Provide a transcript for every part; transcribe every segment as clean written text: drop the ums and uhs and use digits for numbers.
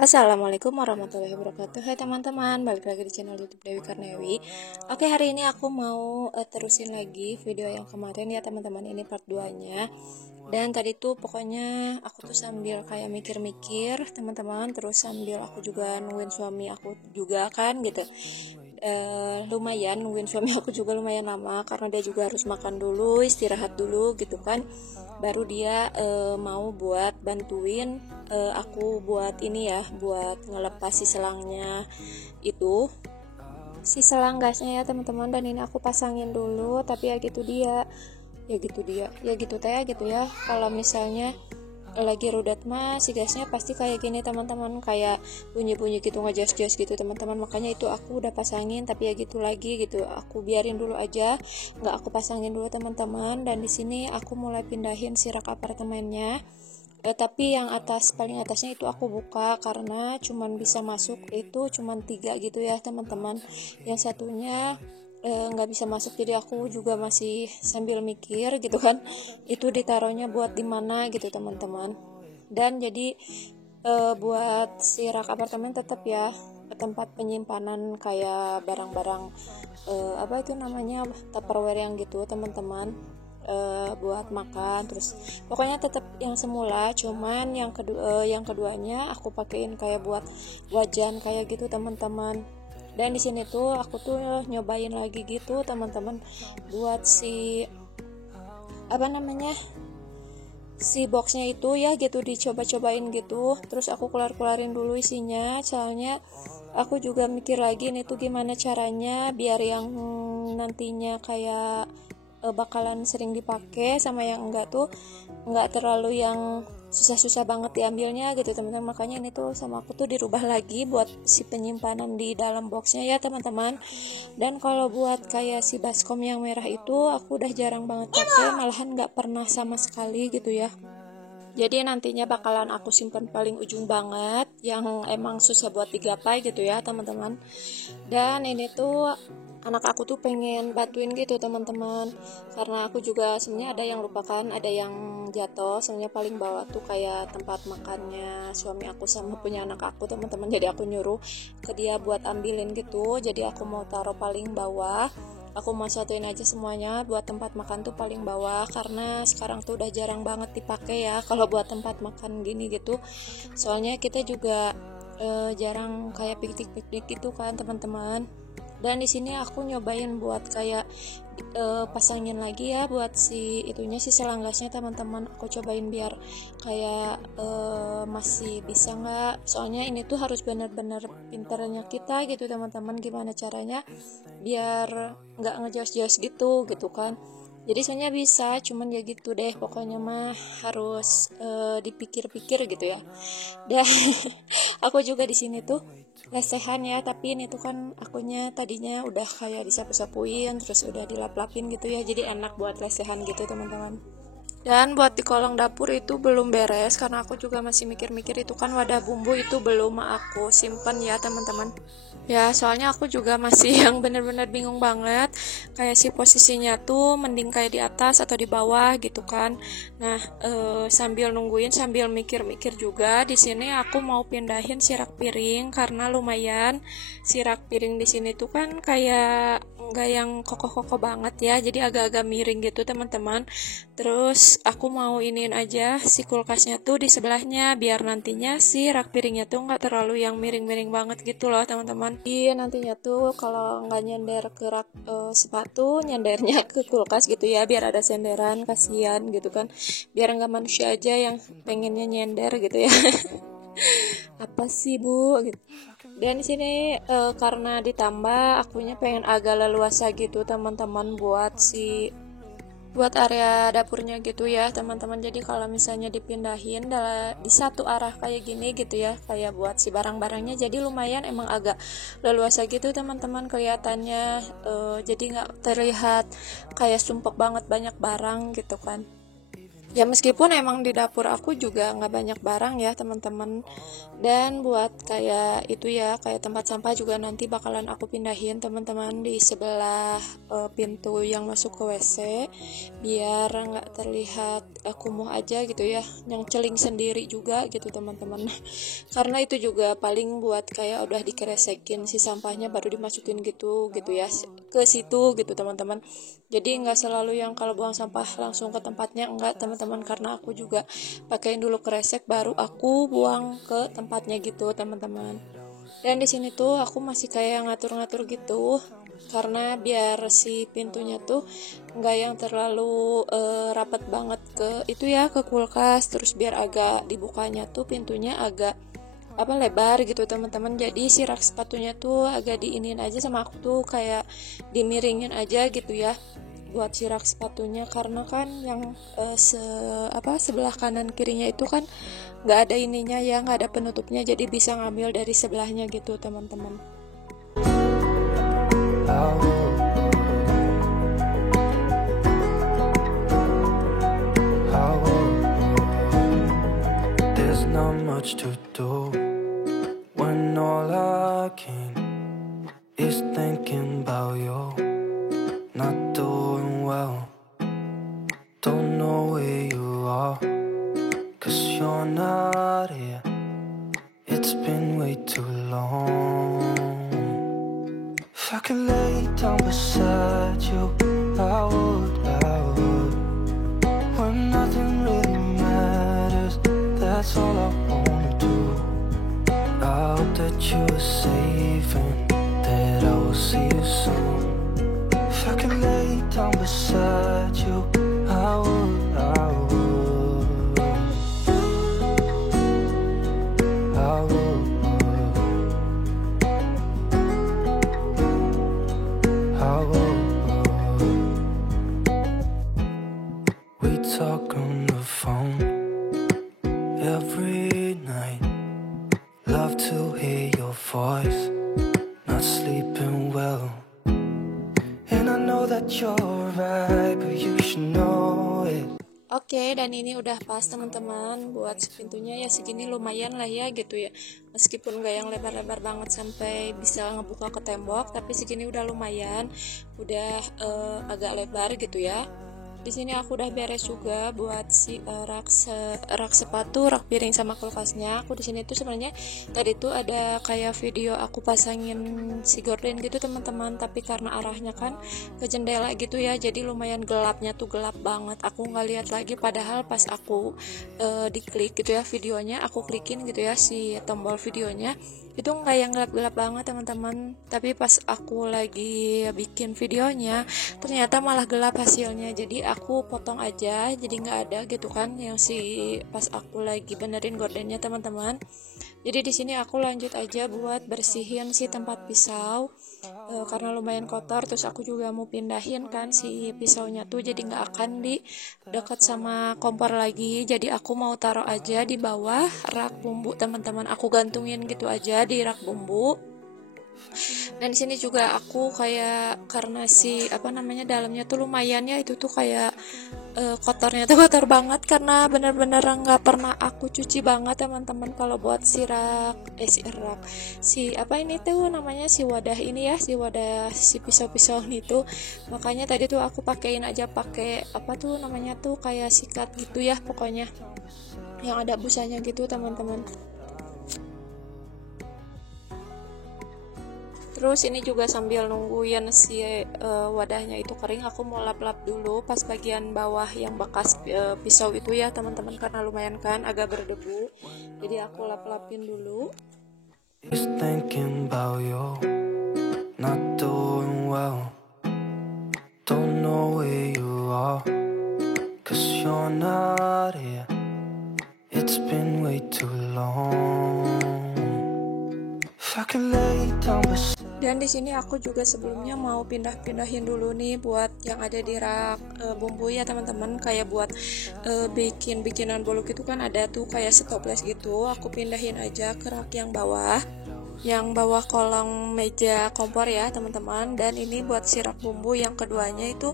Assalamualaikum warahmatullahi wabarakatuh. Hai teman-teman, balik lagi di channel YouTube Dewi Karnewi. Oke, hari ini aku mau terusin lagi video yang kemarin ya teman-teman. Ini part 2-nya. Dan tadi tuh pokoknya aku tuh sambil kayak mikir-mikir teman-teman, terus sambil aku juga nungguin suami aku juga kan gitu. Lumayan nungguin suami aku juga lumayan lama karena dia juga harus makan dulu, istirahat dulu gitu kan. Baru dia mau buat bantuin aku buat ini ya, buat ngelepas si selangnya itu, si selang gasnya ya teman-teman. Dan ini aku pasangin dulu, tapi ya gitu teh gitu ya. Kalau misalnya lagi rudat mah si gasnya pasti kayak gini teman-teman, kayak bunyi-bunyi gitu, ngejas-jas gitu teman-teman. Makanya itu aku udah pasangin, tapi ya gitu lagi gitu, aku biarin dulu aja, nggak aku pasangin dulu teman-teman. Dan di sini aku mulai pindahin si rak apartemennya. Tapi yang paling atasnya itu aku buka karena cuman bisa masuk itu cuman 3 gitu ya teman-teman. Yang satunya nggak bisa masuk, jadi aku juga masih sambil mikir gitu kan, itu ditaruhnya buat di mana gitu teman-teman. Dan jadi buat si rak apartemen tetap ya tempat penyimpanan kayak barang-barang apa itu namanya, tupperware yang gitu teman-teman, buat makan. Terus pokoknya tetap yang semula, cuman yang keduanya aku pakein kayak buat wajan kayak gitu teman-teman. Dan di sini tuh aku tuh nyobain lagi gitu teman-teman, buat si apa namanya, si boxnya itu ya gitu, dicoba-cobain gitu. Terus aku keluarin dulu isinya, soalnya aku juga mikir lagi nih tuh gimana caranya biar yang nantinya kayak bakalan sering dipakai sama yang enggak tuh enggak terlalu yang susah-susah banget diambilnya gitu teman-teman. Makanya ini tuh sama aku tuh dirubah lagi buat si penyimpanan di dalam boxnya ya teman-teman. Dan kalau buat kayak si baskom yang merah itu aku udah jarang banget pakai, malahan nggak pernah sama sekali gitu ya. Jadi nantinya bakalan aku simpan paling ujung banget, yang emang susah buat digapai gitu ya teman-teman. Dan ini tuh anak aku tuh pengen bantuin gitu teman-teman, karena aku juga sebenarnya ada yang lupakan, ada yang jatuh. Sebenarnya paling bawah tuh kayak tempat makannya suami aku sama punya anak aku teman-teman. Jadi aku nyuruh ke dia buat ambilin gitu, jadi aku mau taruh paling bawah. Aku mau satuin aja semuanya buat tempat makan tuh paling bawah, karena sekarang tuh udah jarang banget dipakai ya kalau buat tempat makan gini gitu. Soalnya kita juga jarang kayak piknik-piknik gitu kan teman-teman. Dan di sini aku nyobain buat kayak pasangin lagi ya buat si itunya, si selang gasnya teman-teman. Aku cobain biar kayak masih bisa nggak. Soalnya ini tuh harus benar-benar pinternya kita gitu teman-teman, gimana caranya biar nggak ngejos-jos gitu kan. Jadi soalnya bisa, cuman ya gitu deh pokoknya mah harus dipikir-pikir gitu ya. Dan aku juga di sini tuh lesehan ya, tapi ini tuh kan akunya tadinya udah kayak disapu-sapuin terus udah dilap-lapin gitu ya, jadi enak buat lesehan gitu teman-teman. Dan buat di kolong dapur itu belum beres karena aku juga masih mikir-mikir, itu kan wadah bumbu itu belum aku simpen ya teman-teman. Ya soalnya aku juga masih yang bener-bener bingung banget, kayak si posisinya tuh mending kayak di atas atau di bawah gitu kan. Nah sambil nungguin sambil mikir-mikir juga, di sini aku mau pindahin si rak piring karena lumayan si rak piring di sini tuh kan kayak nggak yang kokoh-kokoh banget ya, jadi agak-agak miring gitu teman-teman. Terus aku mau iniin aja si kulkasnya tuh di sebelahnya, biar nantinya si rak piringnya tuh nggak terlalu yang miring-miring banget gitu loh teman-teman. Iya nantinya tuh kalau nggak nyender ke rak sepatu, nyendernya ke kulkas gitu ya, biar ada senderan, kasihan gitu kan, biar nggak manusia aja yang pengennya nyender gitu ya. Apa sih bu gitu. Dan di sini karena ditambah akunya pengen agak leluasa gitu teman-teman buat area dapurnya gitu ya teman-teman. Jadi kalau misalnya dipindahin di satu arah kayak gini gitu ya, kayak buat si barang-barangnya jadi lumayan emang agak leluasa gitu teman-teman kelihatannya, jadi nggak terlihat kayak sumpek banget banyak barang gitu kan. Ya meskipun emang di dapur aku juga nggak banyak barang ya teman-teman, dan buat kayak itu ya, kayak tempat sampah juga nanti bakalan aku pindahin teman-teman di sebelah pintu yang masuk ke WC, biar nggak terlihat kumuh aja gitu ya, yang celing sendiri juga gitu teman-teman. Karena itu juga paling buat kayak udah dikeresekin si sampahnya baru dimasukin gitu gitu ya ke situ gitu teman-teman. Jadi nggak selalu yang kalau buang sampah langsung ke tempatnya, enggak teman-teman, karena aku juga pakein dulu kresek baru aku buang ke tempatnya gitu teman-teman. Dan di sini tuh aku masih kayak ngatur-ngatur gitu, karena biar si pintunya tuh nggak yang terlalu rapat banget ke itu ya, ke kulkas, terus biar agak dibukanya tuh pintunya agak apa lebar gitu teman-teman. Jadi si rak sepatunya tuh agak diinin aja sama aku tuh, kayak dimiringin aja gitu ya buat si rak sepatunya, karena kan yang sebelah kanan kirinya itu kan nggak ada ininya ya, nggak ada penutupnya, jadi bisa ngambil dari sebelahnya gitu teman-teman. There's not much to do when all I can is thinking about you. Not doing well, don't know where you are, 'cause you're not here. It's been way too long. If I could lay down beside you, I would, when nothing really matters, that's all I wanna do. I hope that you're safe and that I will see you soon. If I could lay down beside you, I would, I would, I would, I would. We talk on the phone every night. Love to hear your voice. Not sleeping well, and I know that you're right, but you should know it. Oke, dan ini udah pas teman-teman. Buat pintunya ya segini lumayan lah ya gitu ya. Meskipun gak yang lebar-lebar banget sampai bisa ngebuka ke tembok, tapi segini udah lumayan, udah agak lebar gitu ya. Di sini aku udah beres juga buat si rak sepatu, rak piring sama kulkasnya. Aku di sini tuh sebenarnya tadi tuh ada kayak video aku pasangin si gorden gitu teman-teman, tapi karena arahnya kan ke jendela gitu ya, jadi lumayan gelapnya tuh, gelap banget. Aku nggak lihat lagi, padahal pas aku diklik gitu ya videonya, aku klikin gitu ya si tombol videonya, itu nggak yang gelap-gelap banget teman-teman, tapi pas aku lagi bikin videonya ternyata malah gelap hasilnya. Jadi aku potong aja, jadi nggak ada gitu kan yang si pas aku lagi benerin gordennya teman-teman. Jadi di sini aku lanjut aja buat bersihin si tempat pisau karena lumayan kotor. Terus aku juga mau pindahin kan si pisaunya tuh, jadi nggak akan di dekat sama kompor lagi. Jadi aku mau taruh aja di bawah rak bumbu teman-teman. Aku gantungin gitu aja di rak bumbu. Dan di sini juga aku kayak karena si dalamnya tuh lumayan ya, itu tuh kayak kotornya tuh kotor banget karena bener-bener nggak pernah aku cuci banget teman-teman. Kalau buat si wadah ini ya, si wadah si pisau-pisau itu, makanya tadi tuh aku pakein aja pakai kayak sikat gitu ya, pokoknya yang ada busanya gitu teman-teman. Terus ini juga sambil nungguin si wadahnya itu kering, aku mau lap-lap dulu pas bagian bawah yang bekas pisau itu ya teman-teman, karena lumayan kan agak berdebu. Jadi aku lap-lapin dulu. Just thinking about you, not doing well, don't know where you are, 'cause you're not here. It's been way too long. If I could lay down beside. Dan di sini aku juga sebelumnya mau pindahin dulu nih buat yang ada di rak bumbu ya teman-teman, kayak buat bikinan bolu gitu kan, ada tuh kayak stoples gitu, aku pindahin aja ke rak yang bawah. yang bawah kolong meja kompor ya teman-teman. Dan ini buat siram bumbu yang keduanya itu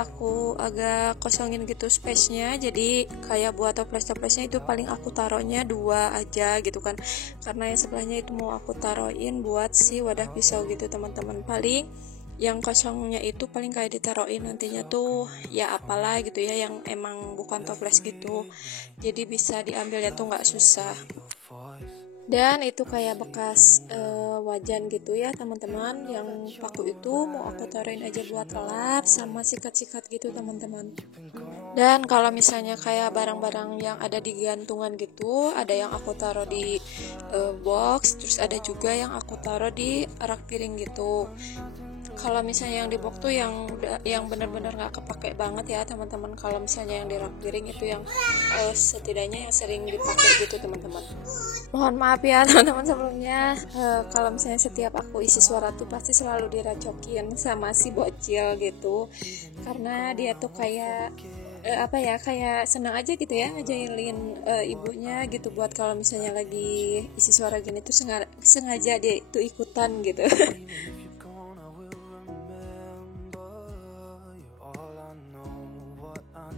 aku agak kosongin gitu space-nya, jadi kayak buat toples-toplesnya itu paling aku taruhnya 2 aja gitu kan, karena yang sebelahnya itu mau aku taruhin buat si wadah pisau gitu teman-teman. Paling yang kosongnya itu paling kayak ditaruhin nantinya tuh ya apalah gitu ya, yang emang bukan toples gitu, jadi bisa diambilnya tuh nggak susah. Dan itu kayak bekas wajan gitu ya teman-teman, yang paku itu mau aku taruhin aja buat lap sama sikat-sikat gitu teman-teman. Dan kalau misalnya kayak barang-barang yang ada di gantungan gitu, ada yang aku taruh di box, terus ada juga yang aku taruh di rak piring gitu. Kalau misalnya yang di box tuh yang benar-benar nggak kepake banget ya teman-teman. Kalau misalnya yang di rak piring itu yang setidaknya yang sering dipakai gitu teman-teman. Mohon maaf ya teman-teman sebelumnya, kalau misalnya setiap aku isi suara tuh pasti selalu diracokin sama si bocil gitu, karena dia tuh kayak kayak senang aja gitu ya ngejailin ibunya gitu, buat kalau misalnya lagi isi suara gini tuh sengaja dia itu ikutan gitu.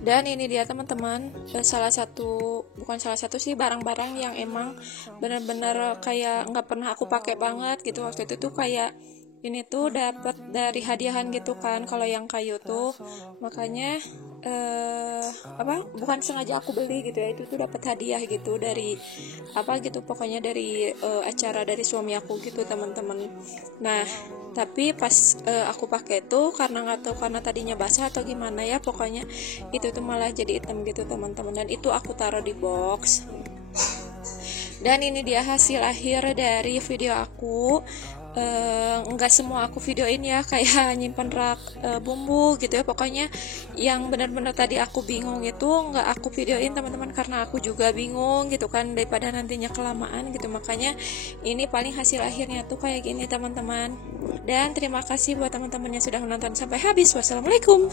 Dan ini dia teman-teman, bukan salah satu sih barang-barang yang emang benar-benar kayak nggak pernah aku pakai banget gitu. Waktu itu tuh kayak ini tuh dapat dari hadiahan gitu kan, kalau yang kayu tuh, makanya bukan sengaja aku beli gitu ya, itu tuh dapat hadiah gitu dari pokoknya dari acara dari suami aku gitu teman-teman. Nah tapi pas aku pakai tuh karena nggak tahu, karena tadinya basah atau gimana ya, pokoknya itu tuh malah jadi hitam gitu teman-teman. Dan itu aku taruh di box. Dan ini dia hasil akhir dari video aku. Enggak semua aku videoin ya, kayak nyimpen rak bumbu gitu ya, pokoknya yang benar-benar tadi aku bingung itu enggak aku videoin teman-teman, karena aku juga bingung gitu kan, daripada nantinya kelamaan gitu. Makanya ini paling hasil akhirnya tuh kayak gini teman-teman. Dan terima kasih buat teman-teman yang sudah menonton sampai habis. Wassalamualaikum.